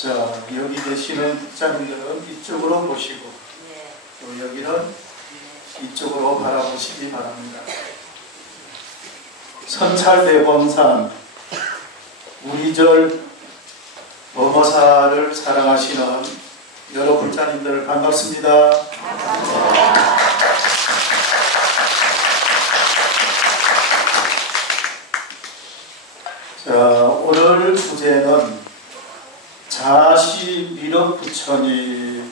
자, 여기 계시는 목사님들은 이쪽으로 보시고 또 여기는 이쪽으로 바라보시기 바랍니다. 선찰대범상 우리절 범어사를 사랑하시는 여러 불자님들 반갑습니다. 자, 오늘 주제는 자시 미륵 부처님을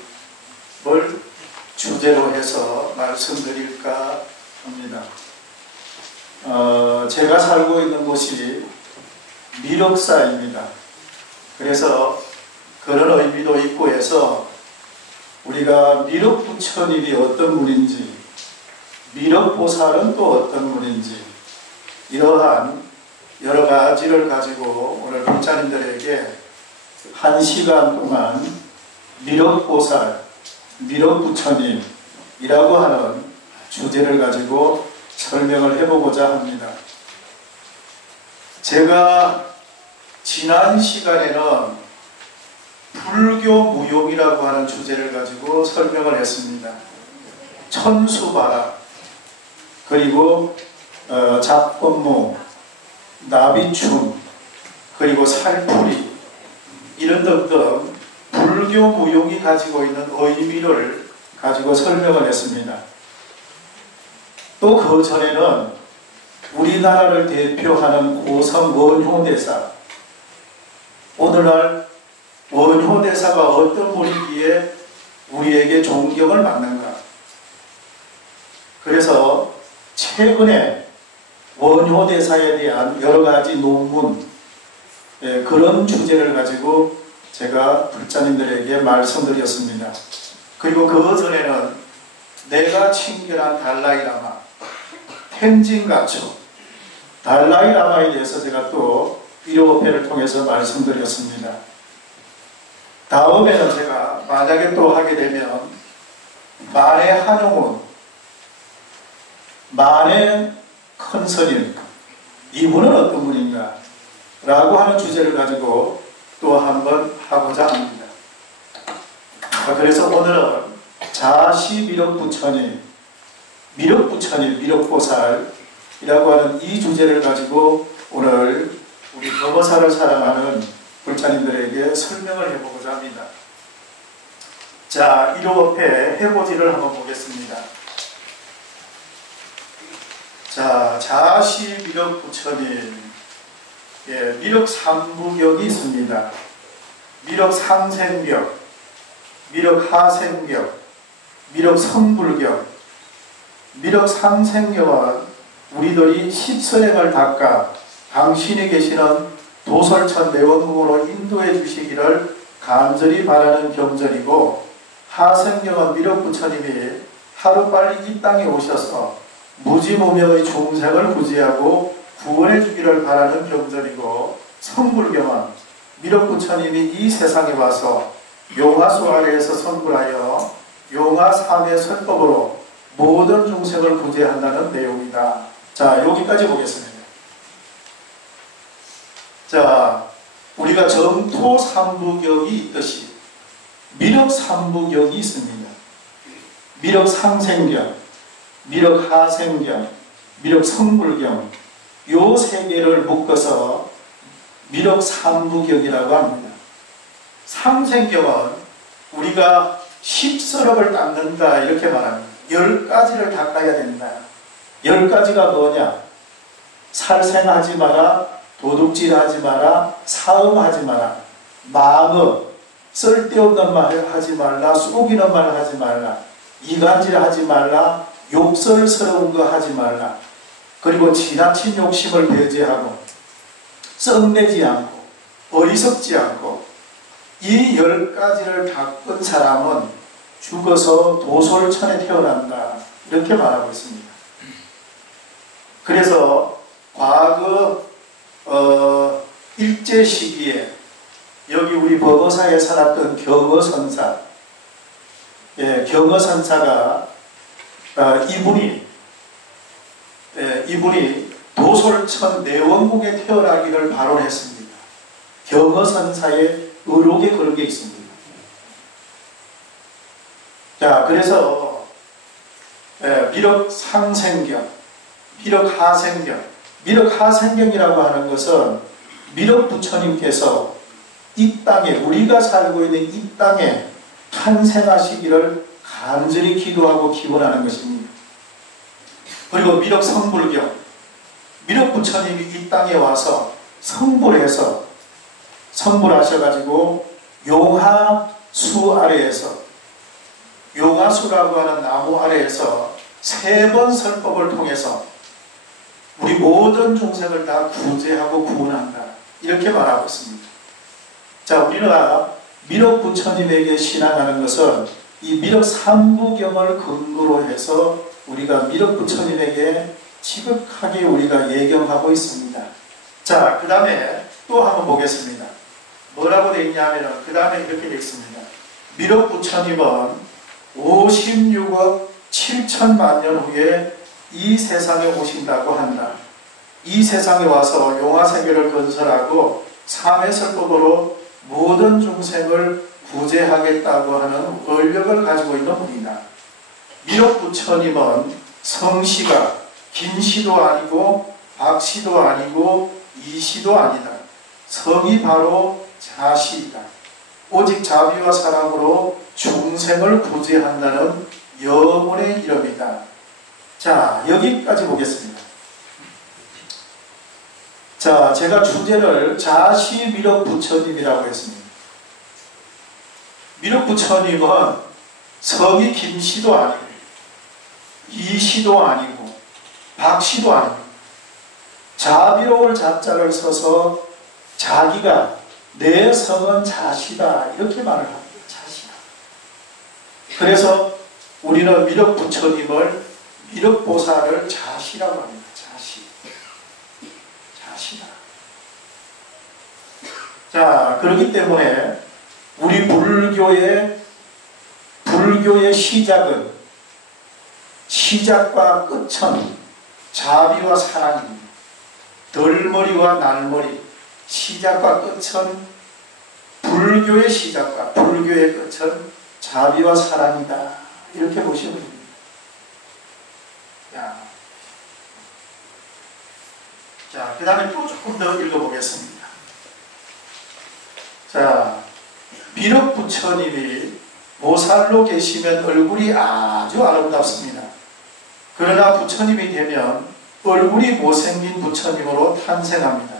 주제로 해서 말씀드릴까 합니다. 제가 살고 있는 곳이 미륵사입니다. 그래서 그런 의미도 있고 해서 우리가 미륵 부처님이 어떤 분인지, 미륵보살은 또 어떤 분인지, 이러한 여러 가지를 가지고 오늘 불자님들에게 1시간 동안 미륵보살, 미륵부처님이라고 하는 주제를 가지고 설명을 해보고자 합니다. 제가 지난 시간에는 불교 무용이라고 하는 주제를 가지고 설명을 했습니다. 천수바라, 그리고 잡권무, 나비춤, 그리고 살풀이, 이런 등등 불교 무용이 가지고 있는 의미를 가지고 설명을 했습니다. 또 그 전에는 우리나라를 대표하는 고성 원효대사, 오늘날 원효대사가 어떤 분이기에 우리에게 존경을 받는가. 그래서 최근에 원효대사에 대한 여러 가지 논문, 그런 주제를 가지고 제가 불자님들에게 말씀드렸습니다. 그리고 그 전에는 내가 친견한 달라이라마, 텐진가초, 달라이라마에 대해서 제가 또 비료업회를 통해서 말씀드렸습니다. 다음에는 제가 만약에 또 하게 되면 만해 한용운, 만해 큰스님, 이분은 어떤 분인가 라고 하는 주제를 가지고 또 한번 하고자 합니다. 그래서 오늘은 자시 미륵부처님, 미륵보살이라고 하는 이 주제를 가지고 오늘 우리 범어사를 사랑하는 불자님들에게 설명을 해보고자 합니다. 자, 1호업회 해보지를 한번 보겠습니다. 자, 자시 미륵부처님, 미륵 3부격이 있습니다. 미륵 상생격, 미륵 하생격, 미륵 성불격. 미륵 상생격은 우리들이 십선행을 닦아 당신이 계시는 도솔천 내원궁으로 인도해 주시기를 간절히 바라는 경전이고, 하생격은 미륵부처님이 하루빨리 이 땅에 오셔서 무지무명의 중생을 구제하고 구원해 주기를 바라는 경전이고, 성불경은 미륵부처님이 이 세상에 와서 용화수 아래에서 성불하여 용화 3의 설법으로 모든 중생을 구제한다는 내용이다. 자, 여기까지 보겠습니다. 자, 우리가 정토 3부격이 있듯이 미륵 3부격이 있습니다. 미륵 상생경, 미륵 하생경, 미륵 성불경, 요 세 개를 묶어서 미륵 3부격이라고 합니다. 상생경은 우리가 10서럽을 닦는다 이렇게 말합니다. 10가지를 닦아야 된다. 10가지가 뭐냐? 살생하지 마라, 도둑질하지 마라, 사음하지 마라, 마음, 쓸데없는 말을 하지 말라, 속이는 말을 하지 말라, 이간질하지 말라, 욕설스러운 거 하지 말라, 그리고 지나친 욕심을 배제하고 썩내지 않고 어리석지 않고, 이 10가지를 닦은 사람은 죽어서 도솔천에 태어난다 이렇게 말하고 있습니다. 그래서 과거 일제 시기에 여기 우리 범어사에 살았던 경어선사, 경어선사가 이분이 도솔천 내원궁에 태어나기를 발언했습니다. 경허선사의 의록에 그런 게 있습니다. 자, 그래서 미륵 상생경, 미륵 하생경, 미륵 하생경이라고 하는 것은 미륵 부처님께서 이 땅에, 우리가 살고 있는 이 땅에 탄생하시기를 간절히 기도하고 기원하는 것입니다. 그리고 미륵 성불경, 미륵 부처님이 이 땅에 와서 성불하셔가지고 용화수 아래에서, 용화수라고 하는 나무 아래에서 3번 설법을 통해서 우리 모든 중생을 다 구제하고 구원한다, 이렇게 말하고 있습니다. 자, 우리가 미륵 부처님에게 신앙하는 것은 이 미륵 삼부경을 근거로 해서 우리가 미륵 부처님에게 지극하게 우리가 예경하고 있습니다. 자, 그 다음에 또 한번 보겠습니다. 뭐라고 되어 있냐면, 그 다음에 이렇게 되어 있습니다. 미륵 부처님은 56억 7천만 년 후에 이 세상에 오신다고 한다. 이 세상에 와서 용화세계를 건설하고 삼해설법으로 모든 중생을 구제하겠다고 하는 권력을 가지고 있는 분이다. 미륵 부처님은 성씨가 김씨도 아니고 박씨도 아니고 이씨도 아니다. 성이 바로 자씨이다. 오직 자비와 사랑으로 중생을 구제한다는 영혼의 이름이다. 자, 여기까지 보겠습니다. 자, 제가 주제를 자시 미륵 부처님이라고 했습니다. 미륵 부처님은 성이 김씨도 아니고 이씨도 아니고 박씨도 아니고 자비로울 자자를 써서 자기가 내 성은 자시다, 이렇게 말을 합니다. 자시다. 그래서 우리는 미륵 부처님을, 미륵 보살을 자시라고 합니다. 자시. 자시다. 자, 그렇기 때문에 우리 불교의 시작과 끝은 자비와 사랑입니다. 덜머리와 날머리, 시작과 끝은, 불교의 시작과 불교의 끝은 자비와 사랑이다, 이렇게 보시면 됩니다. 자, 그 다음에 또 조금 더 읽어보겠습니다. 자, 미륵 부처님이 보살로 계시면 얼굴이 아주 아름답습니다. 그러나 부처님이 되면 얼굴이 못생긴 부처님으로 탄생합니다.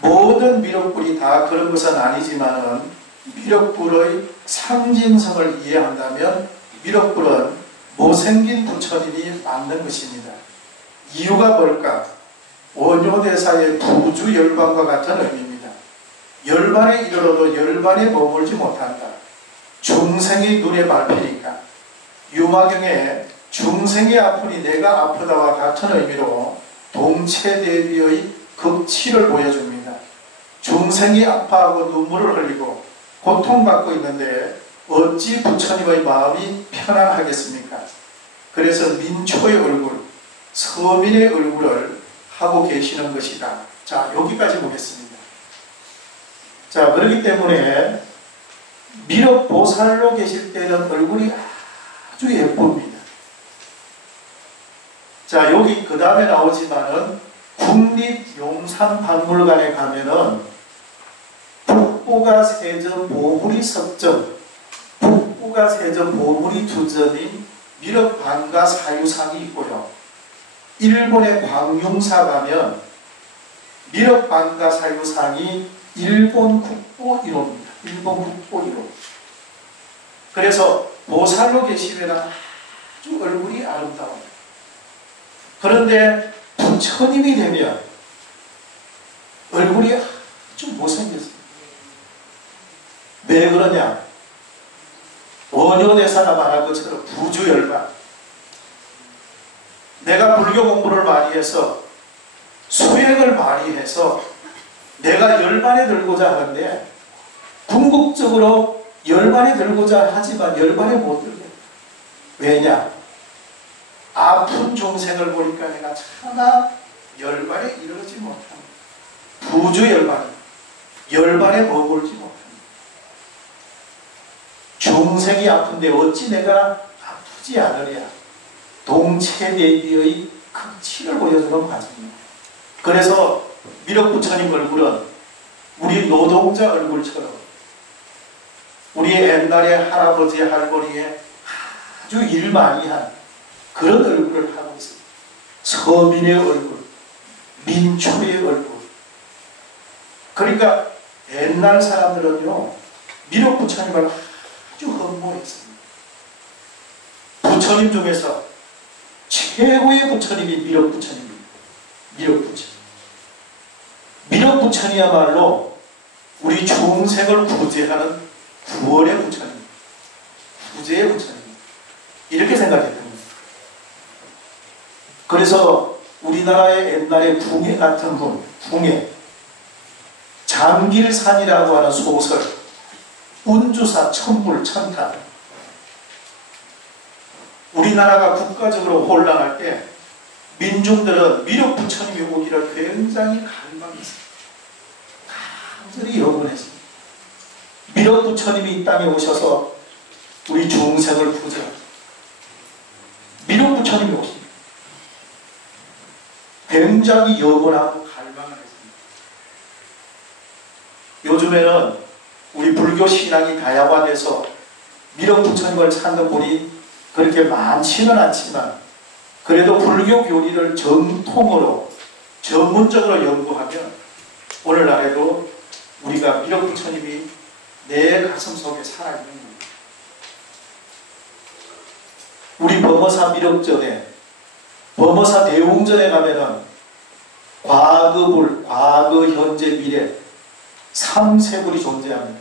모든 미륵불이 다 그런 것은 아니지만은 미륵불의 상징성을 이해한다면 미륵불은 못생긴 부처님이 맞는 것입니다. 이유가 뭘까? 원효대사의 부주 열반과 같은 의미입니다. 열반에 이르러도 열반에 머물지 못한다. 중생이 눈에 밟히니까. 유마경에 중생이 아프니 내가 아프다와 같은 의미로 동체대비의 극치를 보여줍니다. 중생이 아파하고 눈물을 흘리고 고통받고 있는데 어찌 부처님의 마음이 편안하겠습니까? 그래서 민초의 얼굴, 서민의 얼굴을 하고 계시는 것이다. 자, 여기까지 보겠습니다. 자, 그렇기 때문에 미륵 보살로 계실 때는 얼굴이 아주 예쁩니다. 자, 여기 그 다음에 나오지만은 국립용산박물관에 가면은 북부가 세점 보물이 석점, 북부가 세점 보물이 2점인 미륵반가 사유상이 있고요. 일본의 광융사 가면 미륵반가 사유상이 일본 국보 1호입니다. 일본 국보 1호. 그래서 보살로 계시면 아주 얼굴이 아름다워요. 그런데 부처님이 되면 얼굴이 아주 못생겼어요. 왜 그러냐? 원효대사가 말한 것처럼 부주열반. 내가 불교 공부를 많이 해서 수행을 많이 해서 내가 열반에 들고자 하는데 궁극적으로 열반에 들고자 하지만 열반에 못 들게. 왜냐? 아픈 중생을 보니까 내가 차마 열반에 이르지 못합니다. 부주열반. 열반에 머물지 못합니다. 중생이 아픈데 어찌 내가 아프지 않으랴. 동체대비의 극치를 보여주는 과정입니다. 그래서 미륵부처님 얼굴은 우리 노동자 얼굴처럼 우리 옛날에 할아버지 할머니의 아주 일 많이 한 그런 얼굴을 하고 있습니다. 서민의 얼굴, 민초의 얼굴. 그러니까 옛날 사람들은요, 미륵부처님을 아주 흠모했습니다. 부처님 중에서 최고의 부처님이 미륵부처님입니다. 미륵부처님. 미륵부처님이야말로 우리 중생을 구제하는 구원의 부처님, 구제의 부처님. 이렇게 생각했던 겁니다. 그래서 우리나라의 옛날에 궁예 같은 분, 궁예, 장길산이라고 하는 소설, 운주사 천불 천탄. 우리나라가 국가적으로 혼란할 때 민중들은 미륵부처님이 오기를 굉장히 갈망했습니다. 간절히 염원했습니다. 미륵부처님이 이 땅에 오셔서 우리 중생을 구제하고 미륵부처님이 오십니다. 굉장히 염원하고 갈망을 했습니다. 요즘에는 우리 불교 신앙이 다양화돼서 미륵부처님을 찾는 분이 그렇게 많지는 않지만 그래도 불교 교리를 정통으로 전문적으로 연구하면 오늘날에도 우리가 미륵부처님이 내 가슴 속에 살아있는 겁니다. 우리 범어사 미륵전에 범어사 대웅전에 가면은 과거불, 과거, 현재, 미래 3세불이 존재합니다.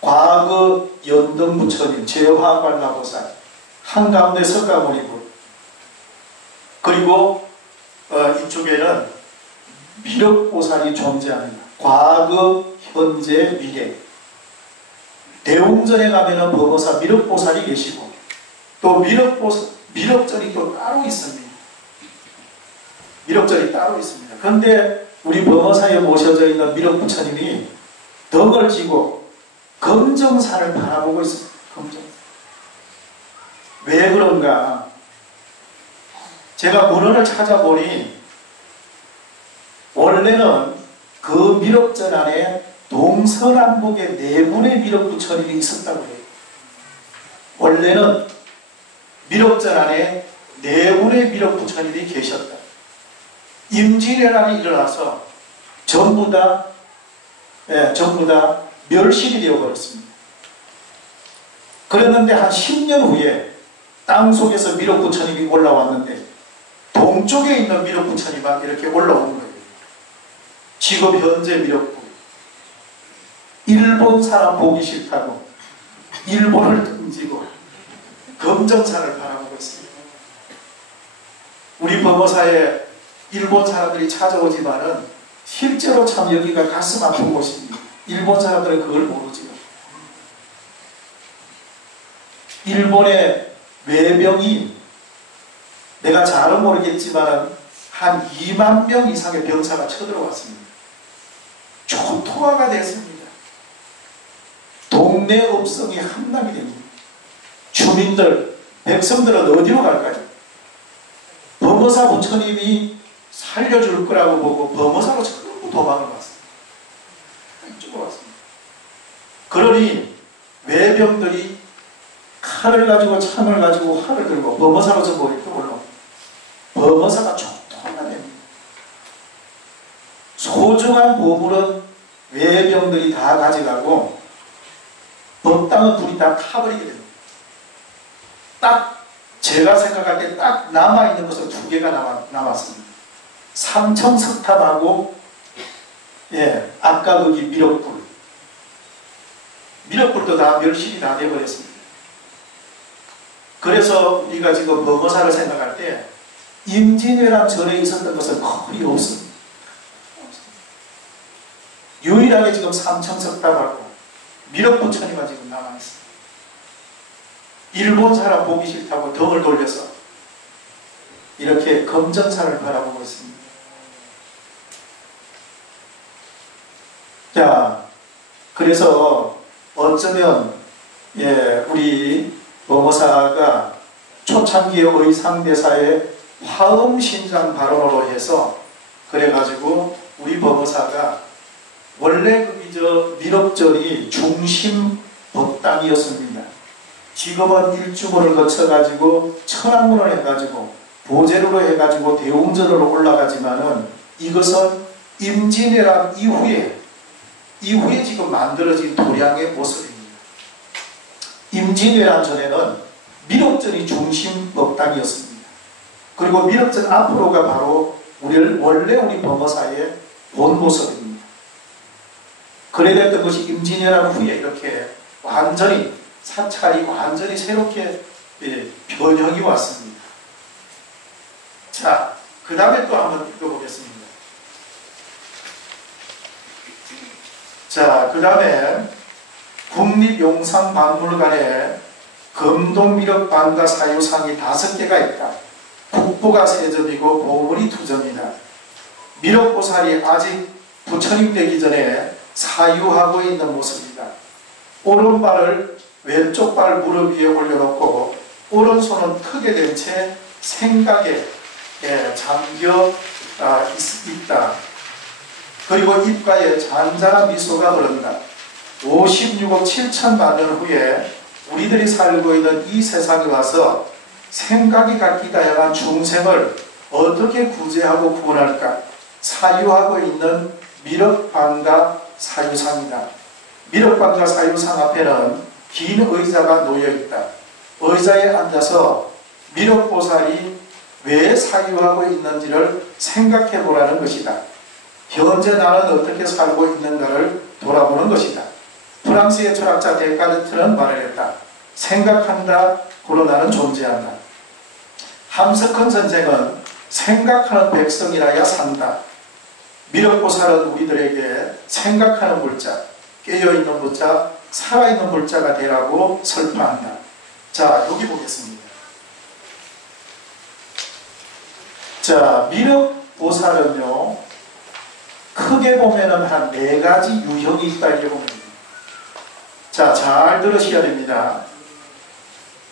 과거 연등부처님, 제화관라보살, 한가운데 석가모니불, 그리고 이쪽에는 미륵보살이 존재합니다. 과거, 현재, 미래. 대웅전에 가면은 범어사 미륵보살이 계시고 또 미륵전이 또 따로 있습니다. 미륵전이 따로 있습니다. 그런데 우리 범어사에 모셔져 있는 미륵부처님이 덕을 지고 검정산을 바라보고 있습니다. 검정산. 왜 그런가? 제가 문헌을 찾아보니 원래는 그 미륵전 안에 동서남북에 네 분의 미륵부처님이 있었다고 해요. 원래는 미륵전 안에 네 분의 미륵부처님이 계셨다. 임진왜란이 일어나서 전부 다 멸실이 되어버렸습니다. 그랬는데 한 10년 후에 땅속에서 미륵부처님이 올라왔는데 동쪽에 있는 미륵부처님만 이렇게 올라오는 거예요. 지금 현재 미륵부. 일본 사람 보기 싫다고 일본을 등지고 검정산을 바라보고 있습니다. 우리 범어사에 일본 사람들이 찾아오지만은 실제로 참 여기가 가슴 아픈 곳입니다. 일본 사람들은 그걸 모르지만 일본의 외병이 내가 잘은 모르겠지만 한 2만 명 이상의 병사가 쳐들어왔습니다. 초토화가 됐습니다. 동네 업성이 함락이 됩니다. 주민들, 백성들은 어디로 갈까요? 범어사 부처님이 살려줄 거라고 보고 범어사로 전부 도망을 왔습니다. 이쪽으로 왔습니다. 그러니 외병들이 칼을 가지고 창을 가지고 활을 들고 범어사로 전부 이렇게 올라옵니다. 범어사가 초토화가 됩니다. 소중한 보물은 외병들이 다 가져가고 법당은 불이 다 타버리게 됩니다. 딱 제가 생각할 때 딱 남아있는 것은 두 개가 남았습니다. 삼청석탑하고 아까 거기 미륵불. 미륵불도 다 멸실이 다 되어버렸습니다. 그래서 우리가 지금 범어사를 생각할 때 임진왜란 전에 있었던 것은 거의 없습니다. 유일하게 지금 삼청석탑하고 미륵부처님만 지금 남아있습니다. 일본 사람 보기 싫다고 등을 돌려서 이렇게 검정산을 바라보고 있습니다. 자, 그래서 어쩌면 우리 법무사가 초창기의 의상대사의 화엄신장 발언으로 해서 그래가지고 우리 법무사가 원래 밀업전이 중심 법당이었습니다. 지금은 일주문을 거쳐가지고 천안문을 해가지고 보제로로 해가지고 대웅전으로 올라가지만은 이것은 임진왜란 이후에 지금 만들어진 도량의 모습입니다. 임진왜란 전에는 밀업전이 중심 법당이었습니다. 그리고 밀업전 앞으로가 바로 원래 우리 법무사의 본 모습입니다. 그래 됐던 것이 임진왜란 후에 이렇게 완전히 사찰이 완전히 새롭게 변형이 왔습니다. 자, 그 다음에 또 한번 읽어보겠습니다. 자, 그 다음에 국립용상박물관에 금동미륵반가 사유상이 5개가 있다. 국보가 3점이고 보물이 2점이다. 미륵보살이 아직 부처님 되기 전에 사유하고 있는 모습이다. 오른발을 왼쪽 발 무릎 위에 올려놓고 오른손은 크게 된 채 생각에 잠겨 있다. 그리고 입가에 잔잔한 미소가 흐른다. 56억 7천만 년 후에 우리들이 살고 있는 이 세상에 와서 생각이 각기 다양한 중생을 어떻게 구제하고 구원할까? 사유하고 있는 미륵반가 사유상이다. 미륵반가 사유상 앞에는 긴 의자가 놓여있다. 의자에 앉아서 미륵보살이 왜 사유하고 있는지를 생각해 보라는 것이다. 현재 나는 어떻게 살고 있는가를 돌아보는 것이다. 프랑스의 철학자 데카르트는 말을 했다. 생각한다, 고로 나는 존재한다. 함석헌 선생은 생각하는 백성이라야 산다. 미륵보살은 우리들에게 생각하는 물자, 깨어있는 물자, 살아있는 물자가 되라고 설파한다. 자, 여기 보겠습니다. 자, 미륵보살은요, 크게 보면은 한 4가지 유형이 있다 이렇게 보면 됩니다. 자, 잘 들으셔야 됩니다.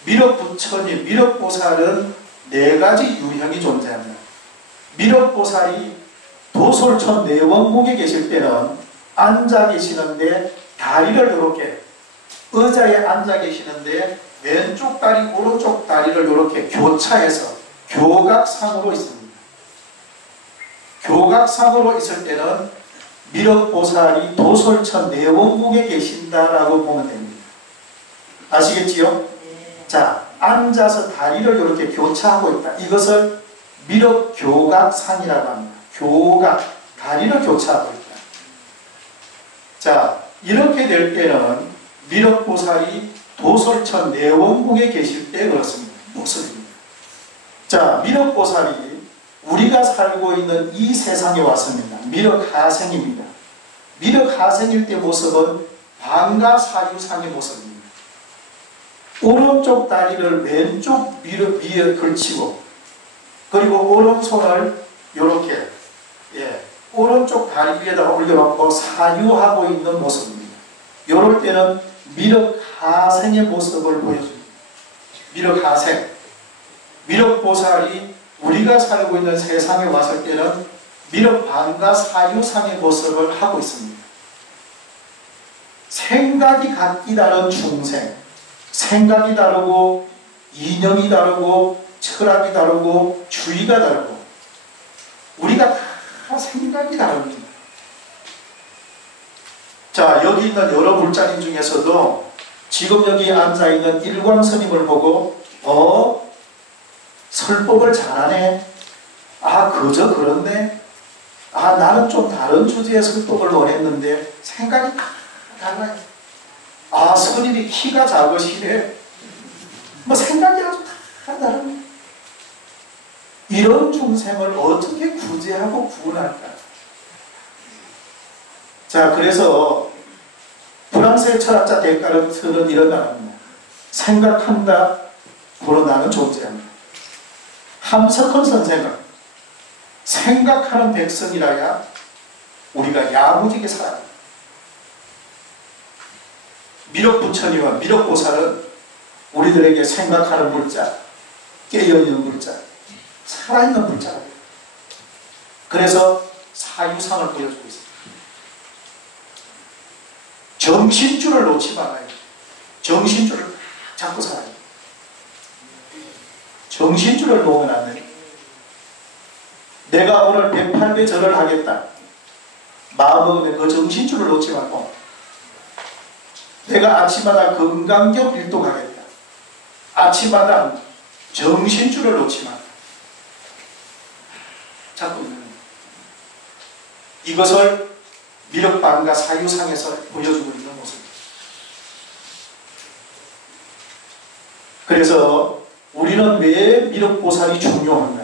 미륵부처님, 미륵보살은 4가지 유형이 존재합니다. 미륵보살이 도솔천 내원궁에 계실 때는 앉아 계시는데 다리를 이렇게 의자에 앉아 계시는데 왼쪽 다리, 오른쪽 다리를 이렇게 교차해서 교각상으로 있습니다. 교각상으로 있을 때는 미륵보살이 도솔천 내원궁에 계신다라고 보면 됩니다. 아시겠지요? 자, 앉아서 다리를 이렇게 교차하고 있다. 이것을 미륵교각상이라고 합니다. 교각, 다리를 교차하고 있다. 자, 이렇게 될 때는 미륵보살이 도솔천 내원궁에 계실 때 그렇습니다. 모습입니다. 자, 미륵보살이 우리가 살고 있는 이 세상에 왔습니다. 미륵하생입니다. 미륵하생일 때 모습은 반가사유상의 모습입니다. 오른쪽 다리를 왼쪽 미륵 위에 걸치고 그리고 오른손을 이렇게 오른쪽 다리 위에다가 올려놓고 사유하고 있는 모습입니다. 이럴 때는 미륵하생의 모습을 보여줍니다. 미륵하생. 미륵보살이 우리가 살고 있는 세상에 왔을 때는 미륵반가 사유상의 모습을 하고 있습니다. 생각이 각기 다른 중생, 생각이 다르고 이념이 다르고 철학이 다르고 주의가 다르고 우리가 다 생각이 다릅니다. 자, 여기 있는 여러 불자님 중에서도 지금 여기 앉아있는 일광스님을 보고 설법을 잘하네. 그저 그렇네. 나는 좀 다른 주제의 설법을 원했는데 생각이 다 달라요. 스님이 키가 작으시네. 생각이 아주 다 다릅니다. 이런 중생을 어떻게 구제하고 구원할까? 자, 그래서 프랑스의 철학자 데카르트는 이런 말합니다. 생각한다, 고로 나는 존재한다. 함석헌 선생은 생각하는 백성이라야 우리가 야무지게 살아야 미륵부처님과 미륵보살은 우리들에게 생각하는 물자, 깨어있는 물자, 살아있는 물자예요. 그래서 사유상을 보여주고 있습니다. 정신줄을 놓지 말아요. 정신줄을 잡고 살아요. 정신줄을 놓으면 안 돼요. 내가 오늘 108배 절을 하겠다. 마음먹으면 그 정신줄을 놓지 말고, 내가 아침마다 건강경 일동하겠다. 아침마다 정신줄을 놓지 말고 잡고 있는 거예요. 이것을 미륵방과 사유상에서 보여주고 있는 모습입니다. 그래서 우리는 왜 미륵보살이 중요한가?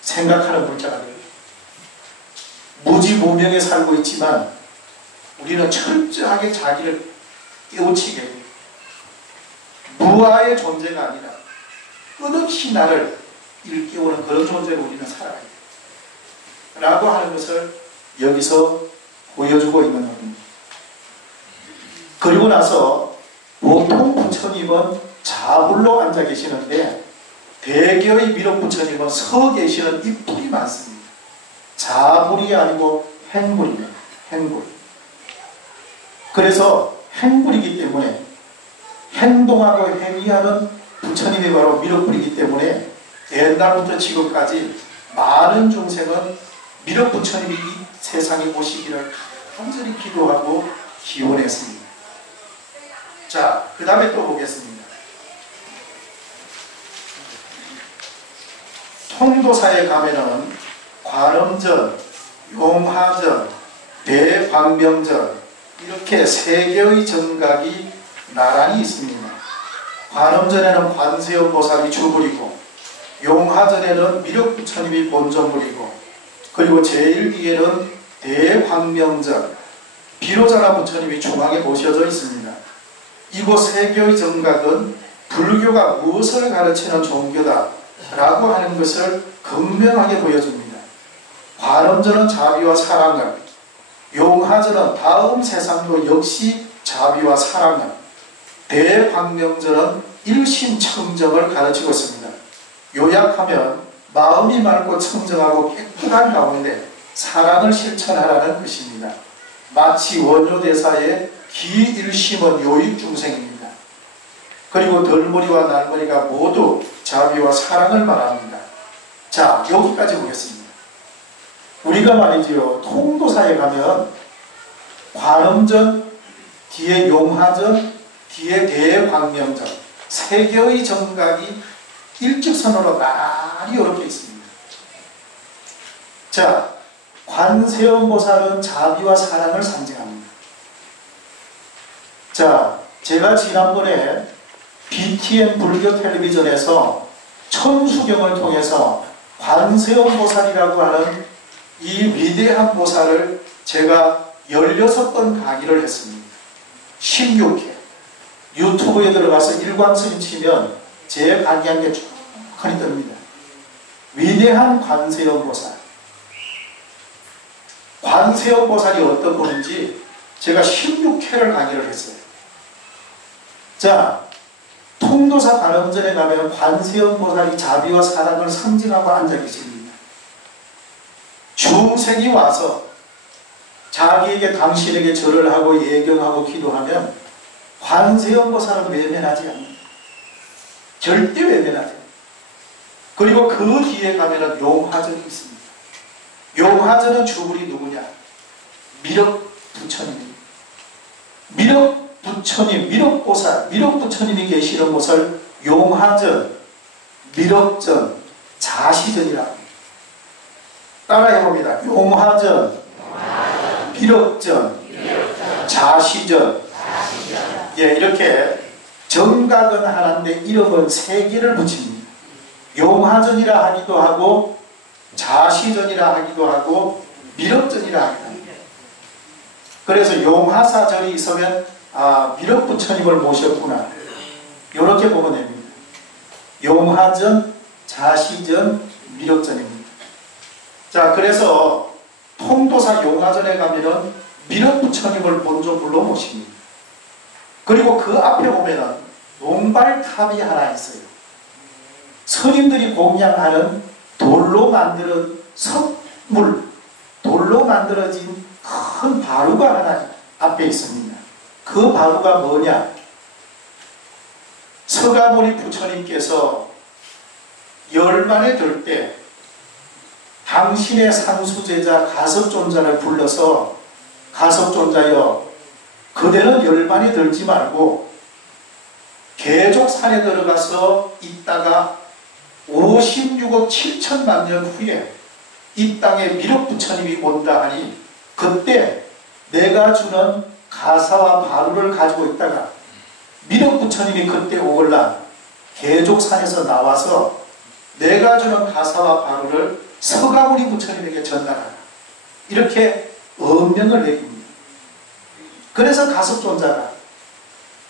생각하는 물자가 돼요. 무지무명에 살고 있지만 우리는 철저하게 자기를 깨우치게 해요. 무아의 존재가 아니라 끝없이 나를 일깨우는 그런 존재로 우리는 살아가야 돼요. 라고 하는 것을 여기서 보여주고 있는 겁니다. 그리고 나서 보통 부처님은 자불로 앉아 계시는데 대개의 미륵부처님은 서 계시는 입불이 많습니다. 자불이 아니고 행불입니다. 행불. 그래서 행불이기 때문에 행동하고 행위하는 부처님이 바로 미륵불이기 때문에 옛날부터 지금까지 많은 중생은 미륵부처님이 이 세상에 오시기를 간절히 기도하고 기원했습니다. 자, 그 다음에 또 보겠습니다. 통도사에 가면은 관음전, 용화전, 대광명전 이렇게 세 개의 정각이 나란히 있습니다. 관음전에는 관세음 보살이 주불이고, 용화전에는 미륵부처님이 본전불이고, 그리고 제일 뒤에는 대광명전, 비로자나 부처님이 중앙에 모셔져 있습니다. 이곳 세 개의 정각은 불교가 무엇을 가르치는 종교다 라고 하는 것을 극명하게 보여줍니다. 관음전은 자비와 사랑을, 용화전은 다음 세상도 역시 자비와 사랑을, 대광명전은 일심청정을 가르치고 있습니다. 요약하면 마음이 맑고 청정하고 깨끗한 가운데 사랑을 실천하라는 것입니다. 마치 원효대사의 기일심은 요익중생입니다. 그리고 덜머리와 날머리가 모두 자비와 사랑을 말합니다. 자, 여기까지 보겠습니다. 우리가 말이지요, 통도사에 가면 관음전, 뒤에 용화전, 뒤에 대광명전 세 개의 정각이 일직선으로 나란히 이렇게 있습니다. 자, 관세음보살은 자비와 사랑을 상징합니다. 자, 제가 지난번에 BTN 불교 텔레비전에서 천수경을 통해서 관세음보살이라고 하는 이 위대한 보살을 제가 16번 강의를 했습니다. 16회. 유튜브에 들어가서 일광스님 치면 제 강의한 게 쭉 뜹니다. 위대한 관세음보살. 관세음보살이 어떤 분인지 제가 16회를 강의를 했어요. 자, 통도사 관음전에 가면 관세음보살이 자비와 사랑을 상징하고 앉아 계십니다. 중생이 와서 자기에게 당신에게 절을 하고 예경하고 기도하면 관세음보살은 외면하지 않는다. 절대 외면하지 않는다. 그리고 그 뒤에 가면 용화전이 있습니다. 용화전은 주불이 누구냐? 미륵부처님입니다. 미륵부처님, 미륵보살, 미륵부처님이 계시는 곳을 용화전, 미륵전, 자시전이라 합니다. 따라해봅니다. 용화전, 미륵전, 자시전. 예, 이렇게 정각은 하나인데 이름은 세 개를 붙입니다. 용화전이라 하기도 하고, 자시전이라 하기도 하고, 미륵전이라 하기도 합니다. 그래서 용화사전이 있으면 아, 미륵부처님을 모셨구나, 이렇게 보면 됩니다. 용화전, 자시전, 미륵전입니다. 자, 그래서 통도사 용화전에 가면은 미륵부처님을 본존불로 모십니다. 그리고 그 앞에 보면은 농발탑이 하나 있어요. 스님들이 공양하는 돌로 만들어진 석물, 돌로 만들어진 큰 바루가 하나 앞에 있습니다. 그 바루가 뭐냐? 서가모니 부처님께서 열반에 들 때 당신의 상수제자 가섭존자를 불러서 가섭존자여, 그대는 열반에 들지 말고 계족산에 들어가서 있다가 56억 7천만 년 후에 이 땅에 미륵부처님이 온다 하니 그때 내가 주는 가사와 바루를 가지고 있다가 미륵부처님이 그때 오걸라 계족산에서 나와서 내가 주는 가사와 바루를 서가모니 부처님에게 전달하라. 이렇게 엄명을 내립니다. 그래서 가섭존자가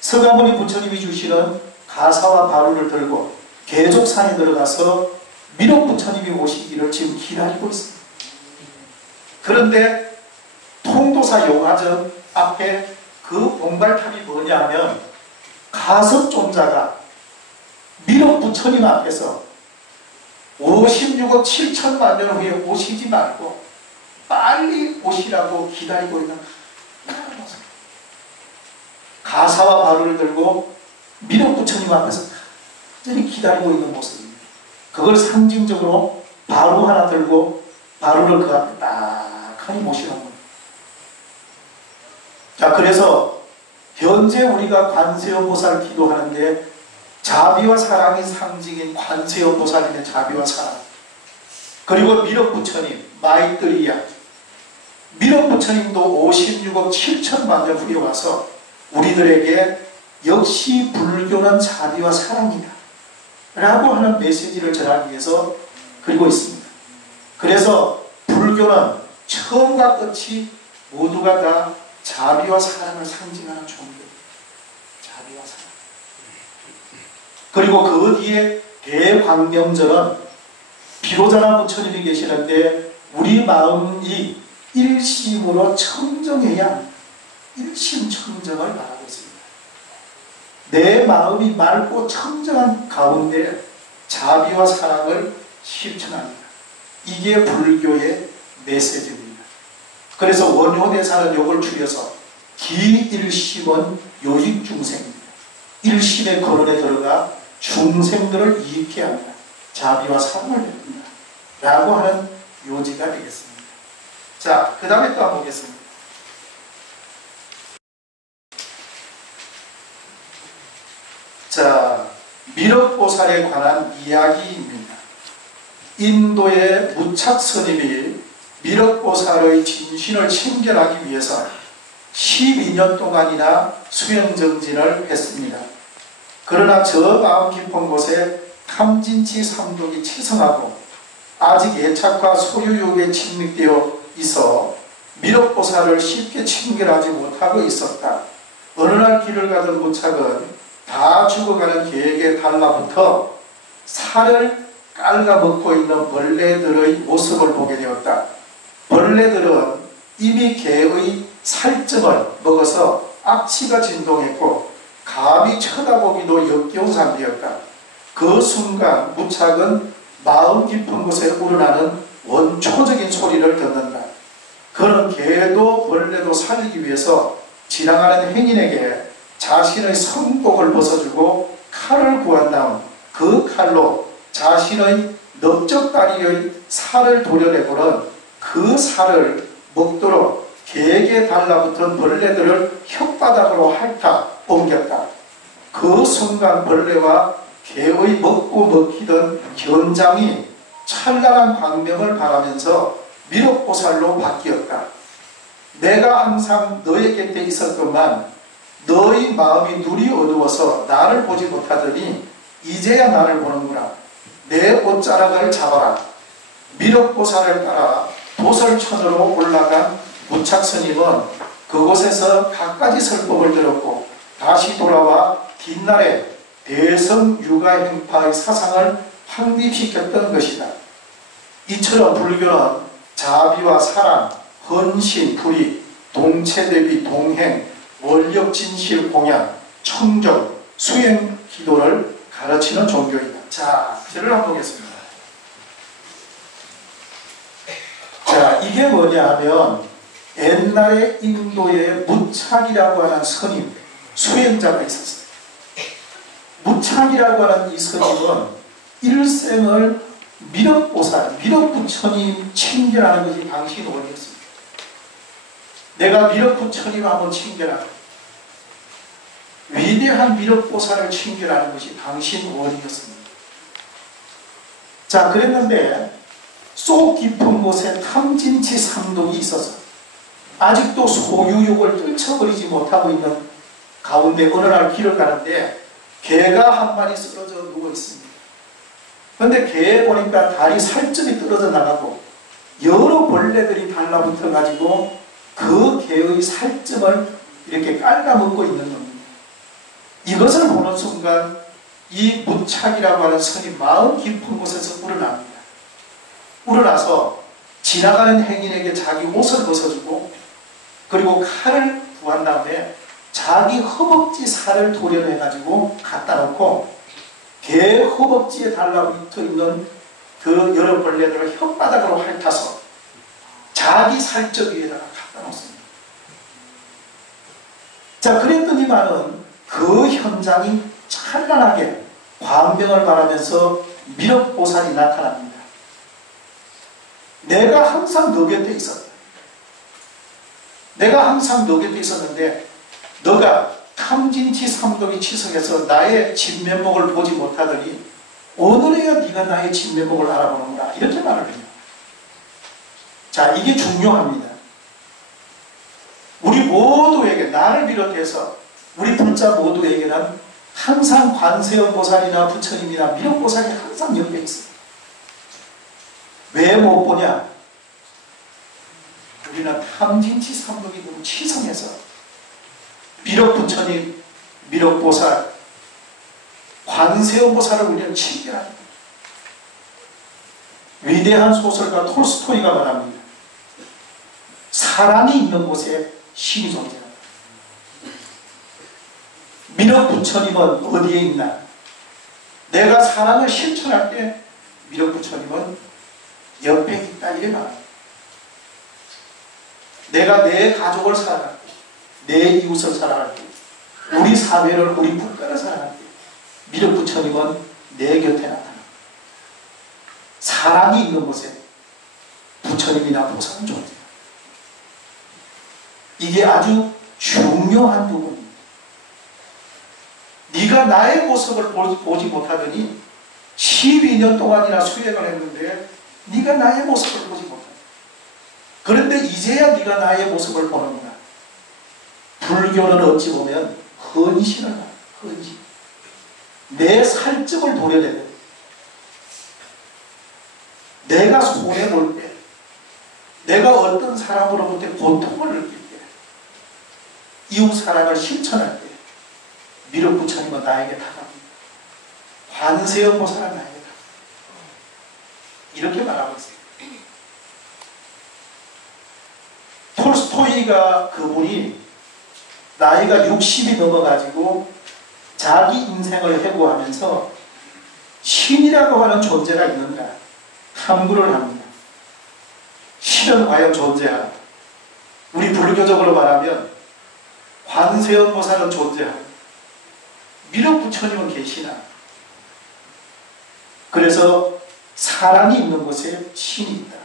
서가모니 부처님이 주시는 가사와 바루를 들고 계족산에 들어가서 미륵부처님이 오시기를 지금 기다리고 있습니다. 그런데 통도사 용화전 앞에 그 봉발탑이 뭐냐면 가섭존자가 미륵부처님 앞에서 56억 7천만 년 후에 오시지 말고 빨리 오시라고 기다리고 있는 가사와 바루를 들고 미륵부처님 앞에서 완전히 기다리고 있는 모습입니다. 그걸 상징적으로 바루 하나 들고 바루를 그 앞에 딱하니 모시는 거예요. 자, 그래서 현재 우리가 관세음보살 기도하는데 자비와 사랑이 상징인 관세음보살님의 자비와 사랑, 그리고 미륵부처님 마이뜨리야, 미륵부처님도 56억 7천만 년 후에 와서 우리들에게 역시 불교는 자비와 사랑이다 라고 하는 메시지를 전하기 위해서 그리고 있습니다. 그래서 불교는 처음과 끝이 모두가 다 자비와 사랑을 상징하는 종교입니다. 자비와 사랑. 그리고 그 뒤에 대광명절은 비로자나 부처님이 계시는데 우리 마음이 일심으로 청정해야 합니다. 일심 청정을 말하고 있습니다. 내 마음이 맑고 청정한 가운데 자비와 사랑을 실천합니다. 이게 불교의 메시지입니다. 그래서 원효대사는 이걸 줄여서 기일심은 요익중생입니다. 일심의 근원에 들어가 중생들을 이익해야 합니다. 자비와 사랑을 베푼다 라고 하는 요지가 되겠습니다. 자, 그 다음에 또 한번 보겠습니다. 자, 미륵보살에 관한 이야기입니다. 인도의 무착스님이 미륵보살의 진신을 친견하기 위해서 12년 동안이나 수행정진을 했습니다. 그러나 저 마음 깊은 곳에 탐진치 삼독이 치성하고 아직 애착과 소유욕에 침묵되어 있어 미륵보살을 쉽게 친견하지 못하고 있었다. 어느 날 길을 가던 무착은 다 죽어가는 개에게 달라붙어 살을 깔아먹고 있는 벌레들의 모습을 보게 되었다. 벌레들은 이미 개의 살점을 먹어서 악취가 진동했고 감히 쳐다보기도 역겨운 상태였다. 그 순간 무착은 마음 깊은 곳에 우러나는 원초적인 소리를 듣는다. 그는 개도 벌레도 살리기 위해서 지나가는 행인에게 자신의 성복을 벗어주고 칼을 구한 다음 그 칼로 자신의 넓적다리의 살을 도려내고는 그 살을 먹도록 개에게 달라붙은 벌레들을 혓바닥으로 핥아 옮겼다. 그 순간 벌레와 개의 먹고 먹히던 현장이 찬란한 광명을 발하면서 미륵보살로 바뀌었다. 내가 항상 너의 곁에 있었건만 너의 마음이 눈이 어두워서 나를 보지 못하더니 이제야 나를 보는구나. 내 옷자락을 잡아라. 미륵보살을 따라 도설천으로 올라간 무착스님은 그곳에서 갖가지 설법을 들었고 다시 돌아와 뒷날에 대성유가행파의 사상을 확립시켰던 것이다. 이처럼 불교는 자비와 사랑, 헌신, 불의, 동체대비, 동행, 원력진실 공양, 청정, 수행 기도를 가르치는 종교이다. 자, 글을 한번 보겠습니다. 자, 이게 뭐냐 하면 옛날에 인도에 무착이라고 하는 스님, 수행자가 있었어요. 무착이라고 하는 이 스님은 일생을 미륵보살, 미륵부처님 친견하는 것이 당시 원이었습니다. 내가 미륵부처님 한번 친견하고 위대한 미륵보살을 친견하는 것이 당시 원이었습니다. 자, 그랬는데 속 깊은 곳에 탐진치 삼독이 있어서 아직도 소유욕을 떨쳐버리지 못하고 있는 가운데 어느 날 길을 가는데 개가 한 마리 쓰러져 누워 있습니다. 그런데 개에 보니까 다리 살점이 떨어져 나가고 여러 벌레들이 달라붙어 가지고 그 개의 살점을 이렇게 깔아먹고 있는 겁니다. 이것을 보는 순간 이 무착이라고 하는 스님 마음 깊은 곳에서 우러납니다. 우러나서 지나가는 행인에게 자기 옷을 벗어주고 그리고 칼을 구한 다음에 자기 허벅지 살을 도려내 가지고 갖다 놓고 개 허벅지에 달라붙어 있는 그 여러 벌레들을 혓바닥으로 핥아서 자기 살적 위에다가 갖다 놓습니다. 자, 그랬더니만은 그 현장이 찬란하게 광명을 말하면서 미륵보살이 나타납니다. 내가 항상 너 곁에 있었다. 내가 항상 너 곁에 있었는데 너가 탐진치 삼독이 치석해서 나의 진면목을 보지 못하더니 오늘에야 네가 나의 진면목을 알아보는구나. 이렇게 말을 해요. 자, 이게 중요합니다. 우리 모두에게, 나를 비롯해서 우리 불자 모두에게는 항상 관세음보살이나 부처님이나 미륵보살이 항상 옆에 있어요. 왜 못 보냐? 우리는 탐진치 삼독이 너무 치성해서 미륵부처님, 미륵보살, 관세음보살을 우리는 친견합니다. 위대한 소설가 톨스토이가 말합니다. 사랑이 있는 곳에 신이 존재합니다. 미륵부처님은 어디에 있나? 내가 사랑을 실천할 때 미륵부처님은 옆에 있다 이래 말합니다. 내가 내 가족을 사랑할 때, 내 이웃을 사랑할 때, 우리 사회를, 우리 국가를 사랑할 때 미륵부처님은 내 곁에 나타납니다. 사랑이 있는 곳에 부처님이나 보살은 존재합니다. 이게 아주 중요한 부분입니다. 네가 나의 모습을 보지 못하더니 12년 동안이나 수행을 했는데 네가 나의 모습을 보지 못한다. 그런데 이제야 네가 나의 모습을 보는구나. 불교는 어찌 보면 헌신을 합니다. 헌신. 내 살점을 도려내야 돼. 내가 손해볼 때, 내가 어떤 사람으로부터 고통을 느낄 때, 이웃사랑을 실천할 때 미륵부처님은 나에게 다가옵니다. 관세음보살은 나에게 다가옵니다. 이렇게 말하고 있어요. 톨스토이가 그분이 나이가 60이 넘어가지고 자기 인생을 회고하면서 신이라고 하는 존재가 있는가 탐구를 합니다. 신은 과연 존재하는가? 우리 불교적으로 말하면 관세음보살은 존재하고 미륵부처님은 계시나? 그래서 사랑이 있는 곳에 신이 있다.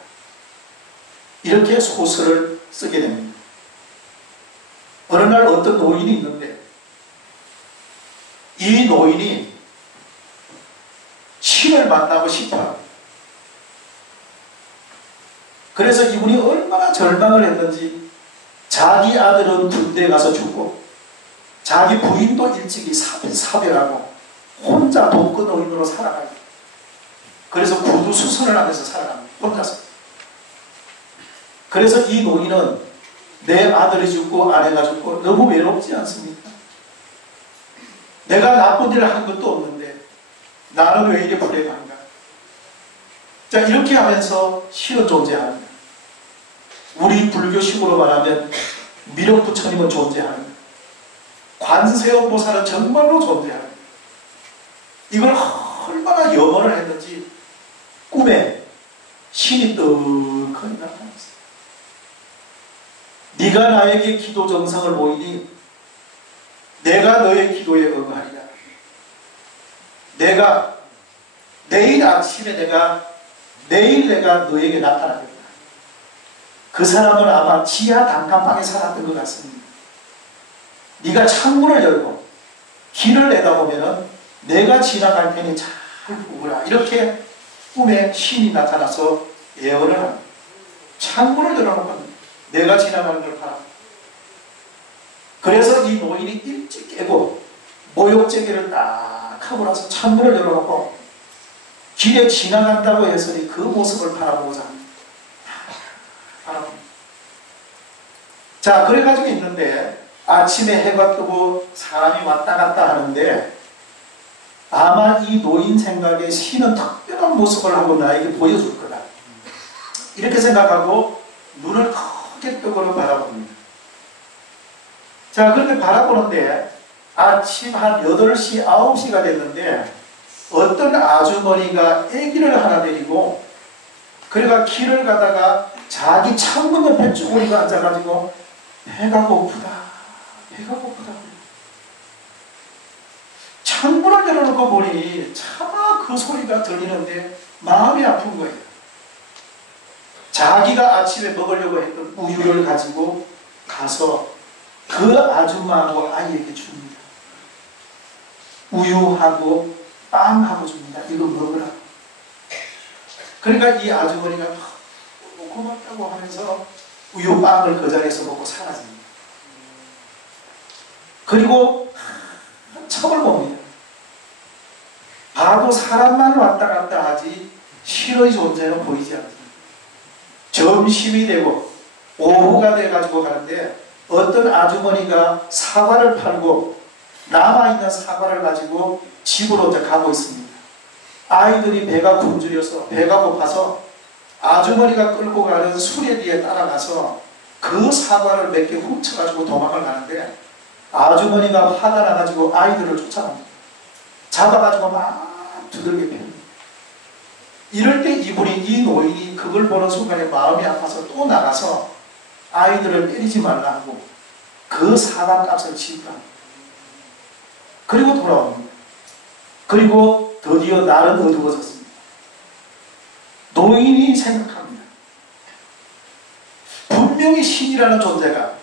이렇게 소설을 쓰게 됩니다. 어느 날 어떤 노인이 있는데 이 노인이 신을 만나고 싶어. 그래서 이분이 얼마나 절망을 했는지 자기 아들은 군대에 가서 죽고 자기 부인도 일찍이 사별하고 혼자 독거 노인으로 살아가요. 그래서 구두수선을 하면서 살아갑니다. 혼자서. 그래서 이 노인은 내 아들이 죽고 아내가 죽고 너무 외롭지 않습니까? 내가 나쁜 일을 한 것도 없는데 나는 왜 이리 불행한가? 자, 이렇게 하면서 신은 존재합니다. 우리 불교식으로 말하면 미륵부처님은 존재합니다. 관세음 보살은 정말로 존재합니다. 이걸 얼마나 염원을 했는지 꿈에 신이 떡하니 나타났어요. 네가 나에게 기도 정성을 보이니 내가 너의 기도에 응하리라. 내가 내일 아침에 내일 내가 너에게 나타나겠다. 그 사람은 아마 지하 단칸방에 살았던 것 같습니다. 네가 창문을 열고 길을 내다보면은 내가 지나갈 테니 잘 보거라. 이렇게 꿈에 신이 나타나서 예언을 합니다. 창문을 열어놓고 내가 지나가는 걸 봐라. 그래서 이 노인이 일찍 깨고 모욕제기를 딱 하고 나서 창문을 열어놓고 길에 지나간다고 해서니 그 모습을 바라보고자 합니다. 바라봅니다. 자, 그래가지고 있는데 아침에 해가 뜨고 사람이 왔다 갔다 하는데 아마 이 노인 생각에 신은 특별한 모습을 하고 나에게 보여줄 거다. 이렇게 생각하고 눈을 크게 뜨고는 바라봅니다. 자, 그렇게 바라보는데 아침 한 8시, 9시가 됐는데 어떤 아주머니가 아기를 하나 데리고 그래가 길을 가다가 자기 창문 옆에 쪼그리고 앉아가지고 배가 고프다. 창문을 열어놓고 보니 차마 그 소리가 들리는데 마음이 아픈 거예요. 자기가 아침에 먹으려고 했던 우유를 가지고 가서 그 아줌마하고 아이에게 줍니다. 우유하고 빵하고 줍니다. 이거 먹으라. 그러니까 이 아주머니가 고맙다고 하면서 우유빵을 그 자리에서 먹고 사라집니다. 그리고 한참을 봅니다. 봐도 사람만 왔다 갔다 하지 신의 존재는 보이지 않습니다. 점심이 되고 오후가 돼가지고 가는데 어떤 아주머니가 사과를 팔고 남아있는 사과를 가지고 집으로 이제 가고 있습니다. 아이들이 배가 굶주려서 배가 고파서 아주머니가 끌고 가는 수레 뒤에 따라가서 그 사과를 몇 개 훔쳐가지고 도망을 가는데 아주머니가 화가 나가지고 아이들을 쫓아갑니다. 잡아가지고 막 두들겨 팹니다. 이럴 때 이 노인이 그걸 보는 순간에 마음이 아파서 또 나가서 아이들을 때리지 말라고 그 사과값을 지불합니다. 그리고 돌아옵니다. 그리고 드디어 날은 어두워졌습니다. 노인이 생각합니다. 분명히 신이라는 존재가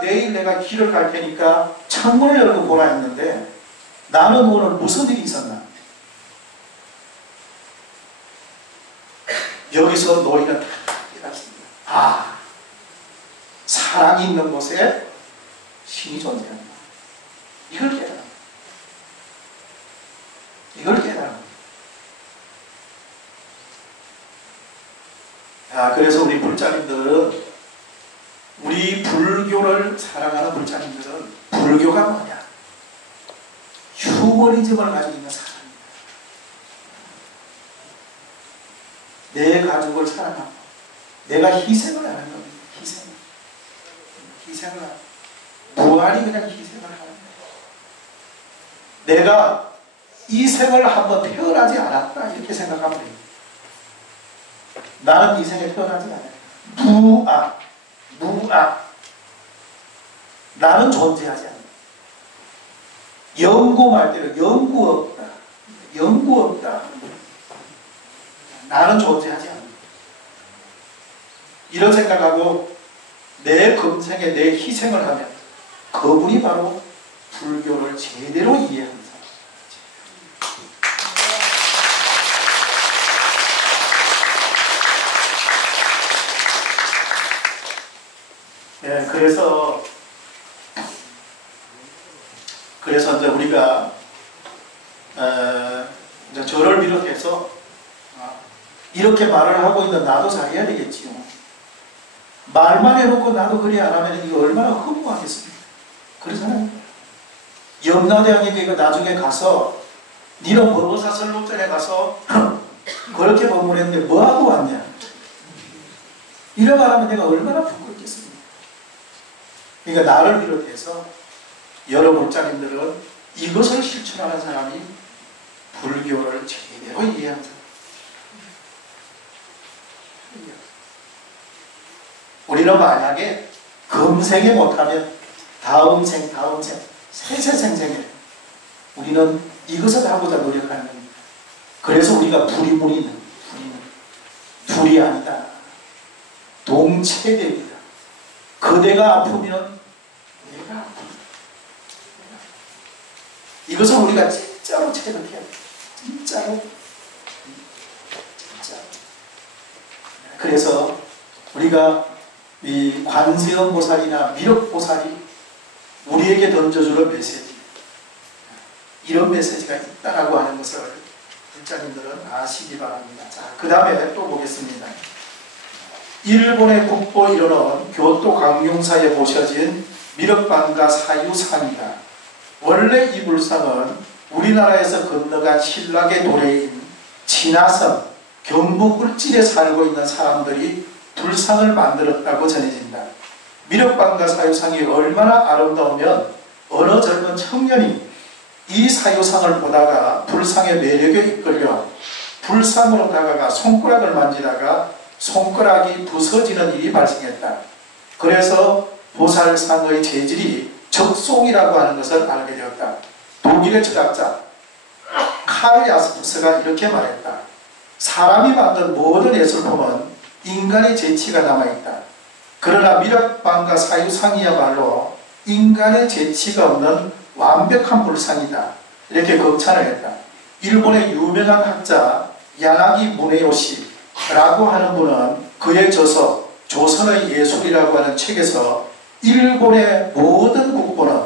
내일 내가 길을 갈 테니까 창문을 열고 보라 했는데 나는 오늘 무슨 일이 있었나? 여기서 노인은 다 깨닫습니다. 아, 사랑이 있는 곳에 신이 존재한다. 이걸 깨달아. 이걸 깨달아. 그래서 우리 불자님들은, 우리 불교를 사랑하는 불자님들은 불교가 뭐냐? 휴머니즘을 가지고 있는 사람입니다. 내 가족을 사랑하고 내가 희생을 하는 겁니다. 희생을 하는. 무한히 그냥 희생을 하는 거예요. 내가 이 생을 한번 태어나지 않았다 이렇게 생각하면 돼요. 나는 이 생에 태어나지 않았다. 무악. 나는 존재하지 않는다. 영구말 때는 영구 없다. 나는 존재하지 않는다. 이런 생각하고 내 금생에 내 희생을 하면 그분이 바로 불교를 제대로 이해하는 사람. 네, 그래서 이제 우리가 이제 저를 비롯해서 이렇게 말을 하고 있는 나도 잘해야 되겠지요. 말만 해놓고 나도 그리 안 하면 이거 얼마나 허무하겠습니까? 그러잖아요. 염라대왕에게 이거 나중에 가서 니는 법어사설록전에 가서 그렇게 법문했는데 뭐하고 왔냐? 이런 말하면 내가 얼마나 부끄럽겠습니까? 그러니까 나를 비롯해서 여러 목자님들은 이것을 실천하는 사람이 불교를 제대로 이해하는 사람. 우리는 만약에 금생에 못하면 다음 생, 세세생생에 우리는 이것을 하고자 노력하는 겁니다. 그래서 우리가 불이물이 둘이 아니다. 동체대입니다. 그대가 아프면 내가 아프다. 이것을 우리가 진짜로 체득해야 돼. 진짜로. 그래서 우리가 이 관세음 보살이나 미륵 보살이 우리에게 던져주는 메시지, 이런 메시지가 있다라고 하는 것을 불자님들은 아시기 바랍니다. 자, 그 다음에 또 보겠습니다. 일본의 국보 이르는 교토 강용사에 모셔진 미륵방가 사유상이다. 원래 이 불상은 우리나라에서 건너간 신라계 도래인 진화성, 경북 울진에 살고 있는 사람들이 불상을 만들었다고 전해진다. 미륵방가 사유상이 얼마나 아름다우면 어느 젊은 청년이 이 사유상을 보다가 불상의 매력에 이끌려 불상으로 다가가 손가락을 만지다가 손가락이 부서지는 일이 발생했다. 그래서 보살상의 재질이 적송이라고 하는 것을 알게 되었다. 독일의 철학자 칼 야스프스가 이렇게 말했다. 사람이 만든 모든 예술품은 인간의 재치가 남아있다. 그러나 미륵방가 사유상이야말로 인간의 재치가 없는 완벽한 불상이다. 이렇게 극찬을 했다. 일본의 유명한 학자 야나기 무네요시라고 하는 분은 그의 저서 조선의 예술이라고 하는 책에서 일본의 모든 국보는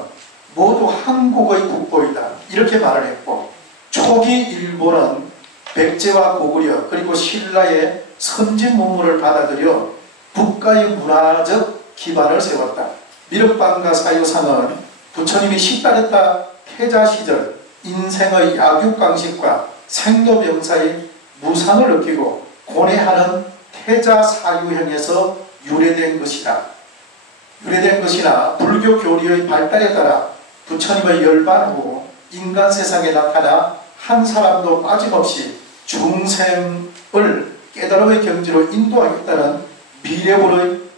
모두 한국의 국보이다. 이렇게 말을 했고, 초기 일본은 백제와 고구려 그리고 신라의 선진 문물을 받아들여 국가의 문화적 기반을 세웠다. 미륵방가 사유상은 부처님이 식달했다 태자 시절 인생의 약육강식과 생로병사의 무상을 느끼고 고뇌하는 태자 사유형에서 유래된 것이다. 유래된 것이나 불교 교리의 발달에 따라 부처님의 열반 후 인간 세상에 나타나 한 사람도 빠짐없이 중생을 깨달음의 경지로 인도하겠다는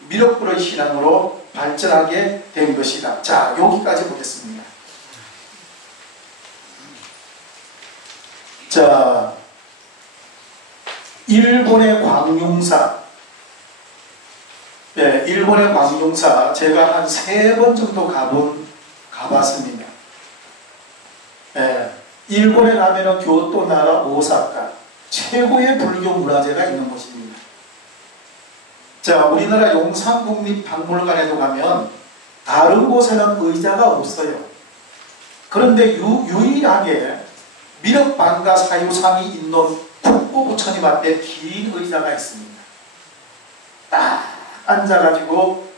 미륵불의 신앙으로 발전하게 된 것이다. 자, 여기까지 보겠습니다. 자, 일본의 광룡사. 네, 일본의 광룡사 제가 한 3번 정도 가봤습니다. 네, 일본에 가면은 교토 나라 오사카 최고의 불교 문화재가 있는 곳입니다. 자, 우리나라 용산국립박물관에도 가면 다른 곳에는 의자가 없어요. 그런데 유일하게 미륵방가 사유상이 있는 국보 부처님 앞에 긴 의자가 있습니다. 딱 앉아가지고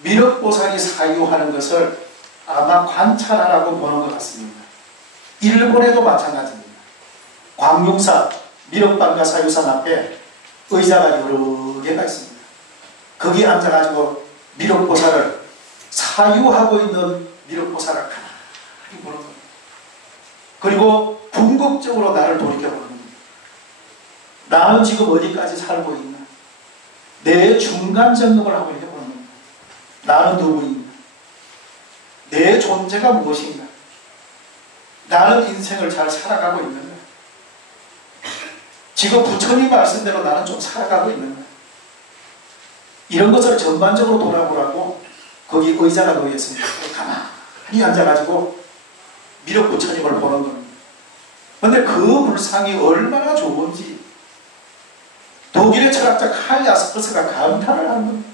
미륵보살이 사유하는 것을 아마 관찰하라고 보는 것 같습니다. 일본에도 마찬가지입니다. 광룡사 미륵방가 사유상 앞에 의자가 여러 개가 있습니다. 거기에 앉아가지고 미륵보살을 사유하고 있는 미륵보살을 가만히 보는 겁니다. 그리고 궁극적으로 나를 돌이켜보는 겁니다. 나는 지금 어디까지 살고 있나? 내 중간 점검을 하고 이렇게 보는 겁니다. 나는 누구인가? 내 존재가 무엇인가? 나는 인생을 잘 살아가고 있는가? 지금 부처님 말씀대로 나는 좀 살아가고 있는가? 이런 것을 전반적으로 돌아보라고 거기 의자가 놓여 있습니다. 가만히 앉아가지고 미륵 부처님을 보는 겁니다. 그런데 그 불상이 얼마나 좋은지 독일의 철학자 칼 야스퍼스가 감탄을 하는 겁니다.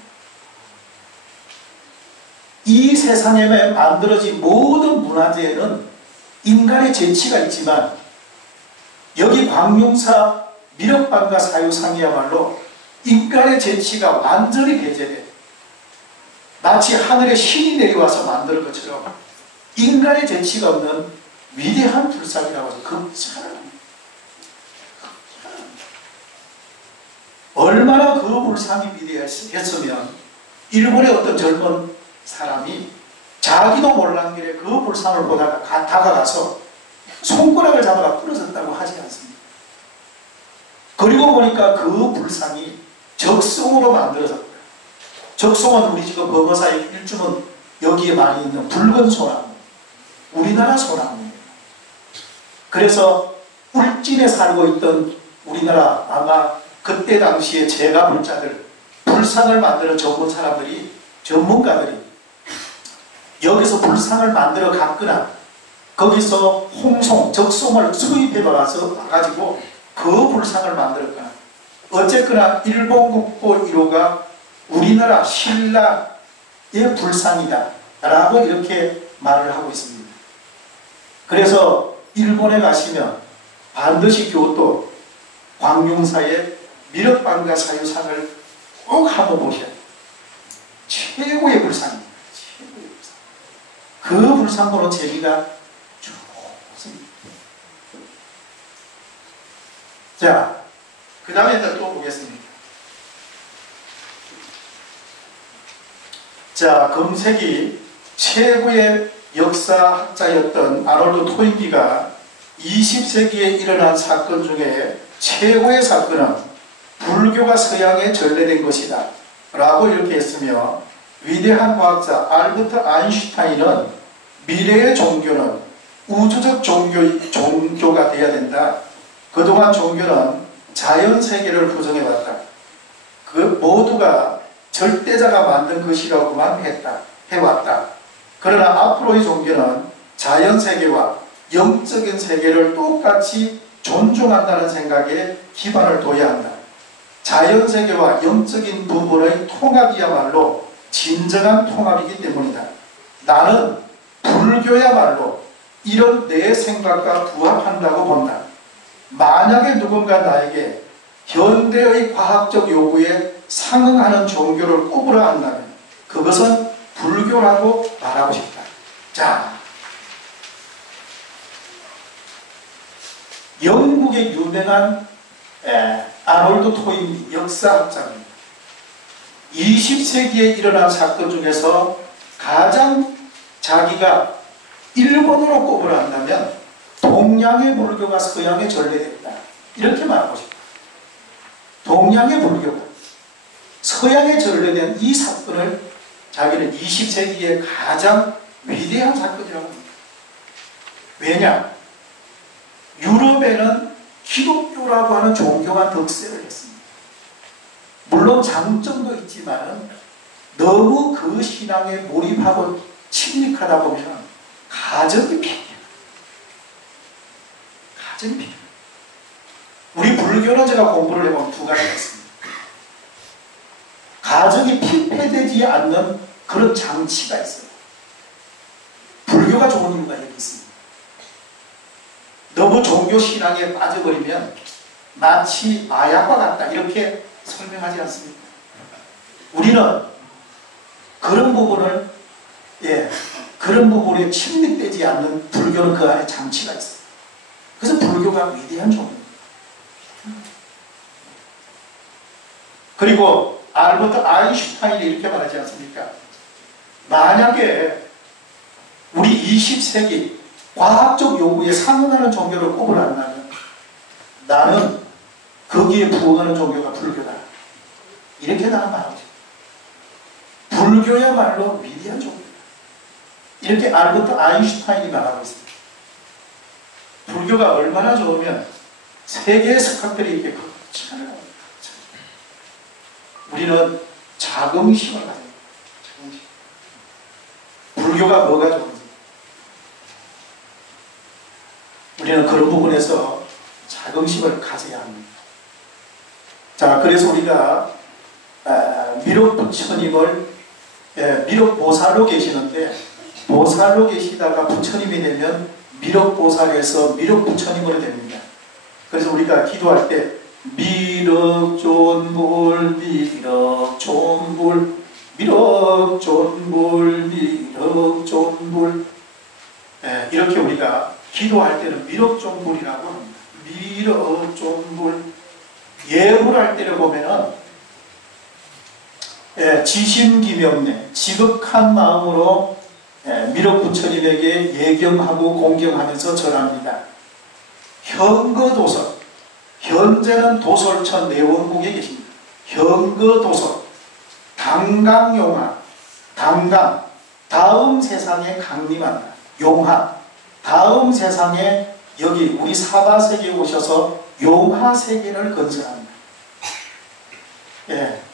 이 세상에 만들어진 모든 문화재에는 인간의 재치가 있지만 여기 광룡사 미륵방가 사유상이야말로 인간의 재치가 완전히 배제돼 마치 하늘에 신이 내려와서 만든 것처럼 인간의 재치가 없는 위대한 불상이라고 해서 극찬합니다. 얼마나 그 불상이 위대했으면 일본의 어떤 젊은 사람이 자기도 몰란 길에 그 불상을 보다가 다가가서 손가락을 잡아가 부러졌다고 하지 않습니다. 그리고 보니까 그 불상이 적송으로 만들어졌고요. 적송은 우리 지금 범어사의 일주는 여기에 많이 있는 붉은 소나무, 우리나라 소나무예요. 그래서 울진에 살고 있던 우리나라 아마 그때 당시에 제가불자들, 불상을 만드는 전문가들이 여기서 불상을 만들어 갔거나 거기서 홍송, 적송을 수입해 와가지고 그 불상을 만들었거나 어쨌거나 일본 국보 1호가 우리나라 신라의 불상이다 라고 이렇게 말을 하고 있습니다. 그래서 일본에 가시면 반드시 교토 광룡사의 미륵방가 사유상을 꼭 한번 보셔야 돼요. 최고의 불상입니다. 최고의 불상. 그 불상 보는 재미가 좋습니다. 자, 그 다음에 또 보겠습니다. 자, 금세기 최고의 역사학자였던 아놀드 토인비가 20세기에 일어난 사건 중에 최고의 사건은 불교가 서양에 전래된 것이다 라고 이렇게 했으며, 위대한 과학자 알버트 아인슈타인은 미래의 종교는 우주적 종교가 되어야 된다. 그동안 종교는 자연세계를 부정해왔다. 그 모두가 절대자가 만든 것이라고만 해왔다. 그러나 앞으로의 종교는 자연세계와 영적인 세계를 똑같이 존중한다는 생각에 기반을 둬야 한다. 자연세계와 영적인 부분의 통합이야말로 진정한 통합이기 때문이다. 나는 불교야말로 이런 내 생각과 부합한다고 본다. 만약에 누군가 나에게 현대의 과학적 요구에 상응하는 종교를 꼽으라 한다면 그것은 불교라고 말하고 싶다. 자, 영국의 유명한 아놀드 토인 역사학자입니다. 20세기에 일어난 사건 중에서 가장 자기가 1번으로 꼽으라 한다면 동양의 불교가 서양에 전래됐다. 이렇게 말하고 싶다. 동양의 불교가 서양에 전래된 이 사건을 자기는 20세기의 가장 위대한 사건이라고 합니다. 왜냐? 유럽에는 기독교라고 하는 종교가 득세를 했습니다. 물론 장점도 있지만 너무 그 신앙에 몰입하고 침묵하다 보면 가정이 피해요. 가정이 피해요. 우리 불교는 제가 공부를 해보면 두 가지가 있습니다. 가정이 피폐되지 않는 그런 장치가 있어요. 불교가 좋은 이유가 여기 있습니다. 너무 종교 신앙에 빠져버리면 마치 마약과 같다 이렇게 설명하지 않습니까? 우리는 그런 부분을 그런 부분에 침묵되지 않는 불교는 그 안에 장치가 있어요. 그래서 불교가 위대한 종교입니다. 그리고 알버트 아인슈타인이 이렇게 말하지 않습니까? 만약에 우리 20세기 과학적 요구에 상응하는 종교를 꼽으라 한다면 나는 거기에 부응하는 종교가 불교다. 이렇게 나는 말하고 싶다. 불교야말로 위대한 종교다. 이렇게 알버트 아인슈타인이 말하고 있습니다. 불교가 얼마나 좋으면 세계의 석학들이 이렇게 거창을 합니다. 우리는 자긍심을 가져야 합니다. 자긍심. 불교가 뭐가 좋은지 우리는 그런 부분에서 자긍심을 가져야 합니다. 자, 그래서 우리가 미륵 부처님을 미륵 보살로 계시는데 보살로 계시다가 부처님이 되면 미륵 보살에서 미륵 부처님으로 됩니다. 그래서 우리가 기도할 때 미륵존불 미륵존불 미륵존불 미륵존불 이렇게 우리가 기도할 때는 미륵존불이라고 합니다. 미륵존불. 예불할 때를 보면은 지심기명래 지극한 마음으로 미륵부처님에게 예경하고 공경하면서 절합니다. 현거도설, 현재는 도솔천 내원국에 계십니다. 현거도설, 당강용화, 당강, 다음 세상에 강림한다. 용화, 다음 세상에 여기 우리 사바세계에 오셔서 용화세계를 건설합니다.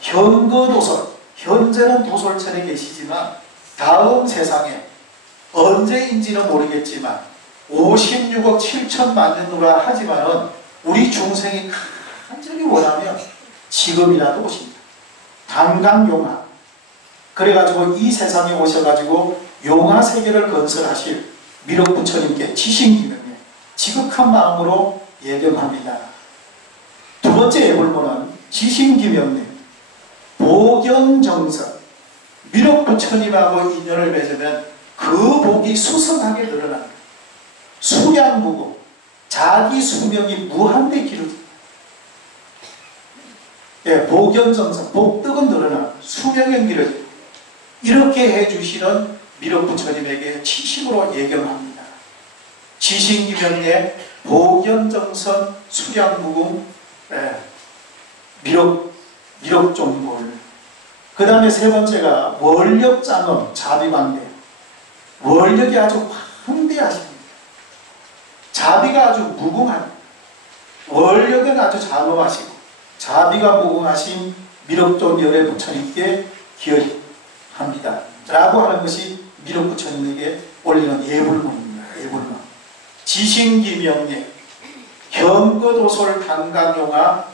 현거도설, 현재는 도솔천에 계시지만 다음 세상에 언제인지는 모르겠지만 56억 7천만 년 후라 하지만은 우리 중생이 간절히 원하면 지금이라도 오십니다. 당강용화. 그래가지고 이 세상에 오셔가지고 용화세계를 건설하실 미륵부처님께 지신기명에 지극한 마음으로 예경합니다. 두 번째 예불문은 지신기명에 복연정선, 미륵부처님하고 인연을 맺으면 그 복이 수성하게 늘어납니다. 수량무고 자기 수명이 무한대 길어집니다. 복연정선, 복덕은 늘어나 수명이 길어집니다. 이렇게 해주시는 미륵부처님에게 치심으로 예경합니다. 지신기명에 복연정선, 수량무궁, 미륵종골. 그 다음에 세 번째가 월력장엄 자비광대. 월력이 아주 황대하십니다. 자비가 아주 무궁합니다. 월력은 아주 장엄하시고 자비가 무궁하신 미륵종열의 부처님께 기여합니다. 라고 하는 것이 미륵부처님에게 올리는 예불문입니다. 예불문. 지신기명예 현거도솔 당강용화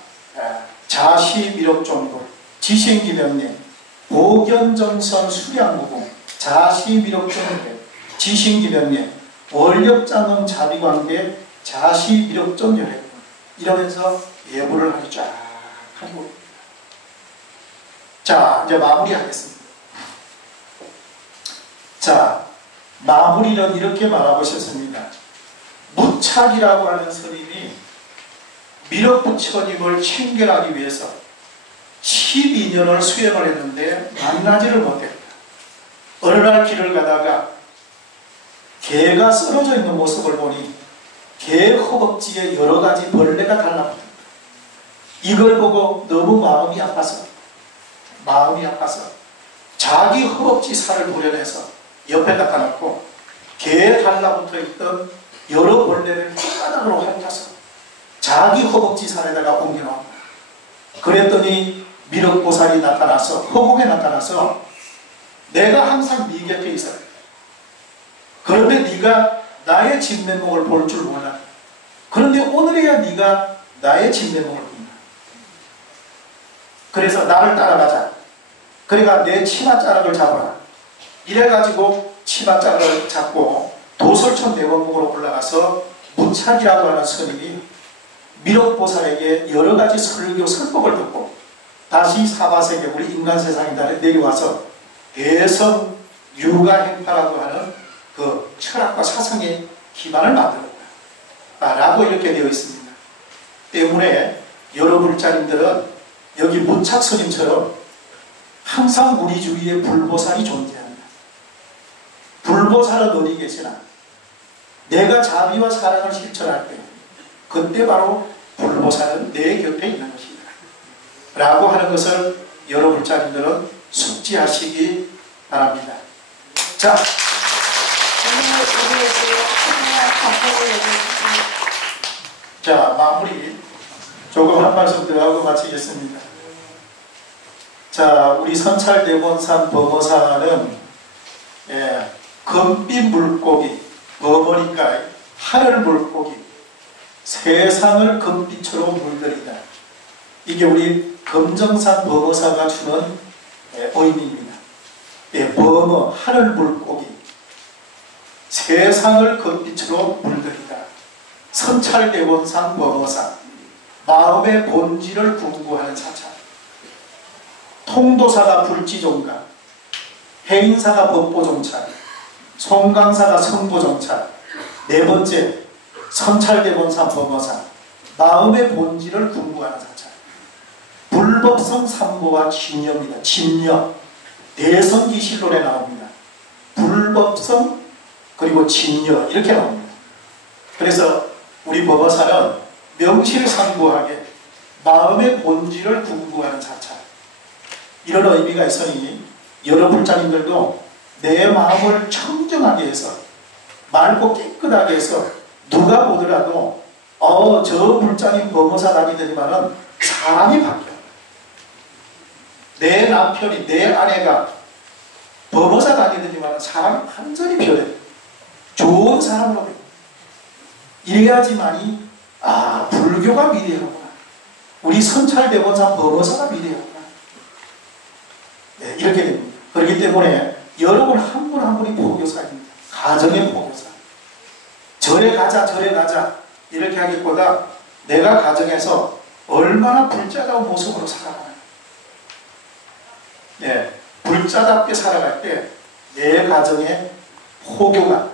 자시미륵종골 지신기명예 복연정선 수량무궁 자시미륵종골 지신기명예 월력장엄 자비광대 자시미륵종열애 이러면서 예불을 하기 쫙 하고. 자, 이제 마무리하겠습니다. 자, 마무리는 이렇게 말하고 싶습니다. 무착이라고 하는 스님이 미륵부처님을 친결하기 위해서 12년을 수행을 했는데 만나지를 못했다. 어느 날 길을 가다가 개가 쓰러져 있는 모습을 보니 개 허벅지에 여러 가지 벌레가 달라붙었다. 이걸 보고 너무 마음이 아파서 자기 허벅지 살을 도려내서 옆에 갖다 놓고 개에 달라붙어 있던 여러 벌레를 혓바닥으로 핥아서 자기 허벅지 살에다가 옮겨놓았다. 그랬더니 미륵보살이 나타나서 허공에 나타나서 내가 항상 네 곁에 있어야 돼. 그런데 네가 나의 진면목을 볼 줄 몰라. 그런데 오늘에야 네가 나의 진면목을 본다. 그래서 나를 따라가자. 그러니까 내 치맛자락을 잡아라. 이래가지고 치맛자락을 잡고 도솔천 내원봉으로 올라가서 무착이라고 하는 스님이 미륵보살에게 여러가지 설교 설법을 듣고 다시 사바세계 우리 인간세상에 내려와서 대성 유가행파라고 하는 그 철학과 사상의 기반을 만들었다 라고 이렇게 되어 있습니다. 때문에 여러 불자님들은 여기 무착스님처럼 항상 우리 주위에 불보살이 존재합니다. 불보살은 어디 계시나? 내가 자비와 사랑을 실천할 때 그때 바로 불보살은 내 곁에 있는 것이다 라고 하는 것을 여러 불자님들은 숙지하시기 바랍니다. 자, 자, 마무리 조금 한 말씀 더 하고 마치겠습니다. 자, 우리 선찰대본산 범어사는 금빛 물고기, 범어니까 하늘 물고기, 세상을 금빛으로 물들이다. 이게 우리 금정산 범어사가 주는 의미입니다. 범어, 하늘 물고기, 세상을 금빛으로 물들이다. 선찰대본산 범어사, 마음의 본질을 궁구하는 사찰. 통도사가 불지종가, 해인사가 법보종찰, 송강사가 성보종찰. 네 번째, 선찰대본산 범어사, 마음의 본질을 궁구하는 사찰. 불법성 삼보와 진여입니다. 진여. 대성기실론에 나옵니다. 불법성 그리고 진여 이렇게 나옵니다. 그래서 우리 법어사는 명실상부하게 마음의 본질을 궁구하는 자차, 이런 의미가 있으니 여러 불자님들도 내 마음을 청정하게 해서 맑고 깨끗하게 해서 누가 보더라도 저 불자님 법어사 다니더니만은 사람이 바뀌어요. 내 남편이, 내 아내가 법어사 다니더니만은 사람이 완전히 변해요. 좋은 사람으로 돼요. 이래야지만이 불교가 위대하구나, 우리 선찰대본산 법어사가 위대하구나, 네, 이렇게 됩니다. 그렇기 때문에 여러분 한 분 한 분이 포교사입니다. 가정의 포교사. 절에 가자 절에 가자 이렇게 하기보다 내가 가정에서 얼마나 불자다운 모습으로 살아가나, 네, 불자답게 살아갈 때 내 가정에 포교가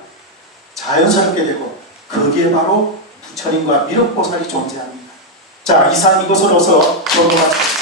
자연스럽게 되고, 그게 바로 부처님과 미륵보살이 존재합니다. 자, 이상 이것으로서 점검하겠습니다.